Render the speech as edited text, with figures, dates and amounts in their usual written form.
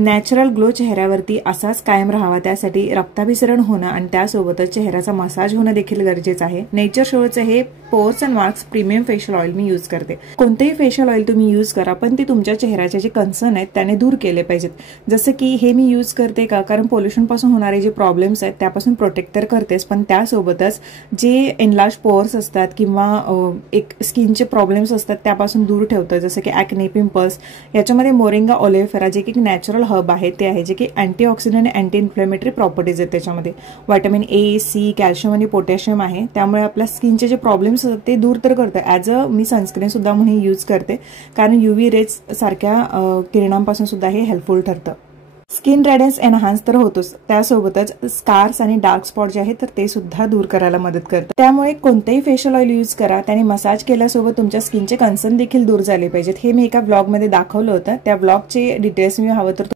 Natural glow चेहऱ्यावरती असाच कायम राहावा त्यासाठी रक्ताभिसरण होणं आणि त्यासोबतच चेहऱ्याचा मसाज होणं देखील गरजेचं आहे। नेचर शोचं हे pores and marks premium facial oil me use करते। कोणतेही फेशियल ऑइल तुम्ही यूज करा पण ते तुमच्या चेहऱ्याचे जे कन्सर्न आहेत त्याने दूर केले पाहिजेत। जसं की हे मी यूज करते का कारण पोल्युशन पासून होणारे जे प्रॉब्लेम्स आहेत त्यापासून प्रोटेक्ट तर करतेच पण त्यासोबतच जे एनलार्ज पोर्स असतात किंवा एक स्किनचे प्रॉब्लेम्स असतात त्यापासून दूर ठेवतं। जसं की ॲक्ने, पिंपल्स, याच्यामध्ये मोरिंगा ओलेफेरा जे की नॅचरल हब आहे ते आहे जे की अँटीऑक्सिडंट आणि अँटी इन्फ्लेमेटरी प्रॉपर्टीज आहेत। त्याच्यामध्ये व्हिटॅमिन ए, सी, कॅल्शियम आणि पोटॅशियम आहे त्यामुळे आपल्या स्किनचे जे प्रॉब्लेम्स असतात ते दूर तर करतं। ॲज अ मी सनस्क्रीन सुद्धा म्हणून यूज करते कारण UV रेज सारख्या किरणांपासून सुद्धा हे हेल्पफुल ठरतं। स्किन रेडियन्स एनहान्स तर होतोच त्यासोबतच स्कार्स आणि डार्क स्पॉट जे आहेत तर ते सुद्धा दूर करायला मदत करतं। त्यामुळे कोणतेही फेशियल ऑइल यूज करा त्याने मसाज केल्यासोबत तुमच्या स्किनचे कन्सर्न देखील दूर झाले पाहिजेत। हे मी एका ब्लॉगमध्ये दाखवलं होतं, त्या ब्लॉगचे डिटेल्स मी हवं तर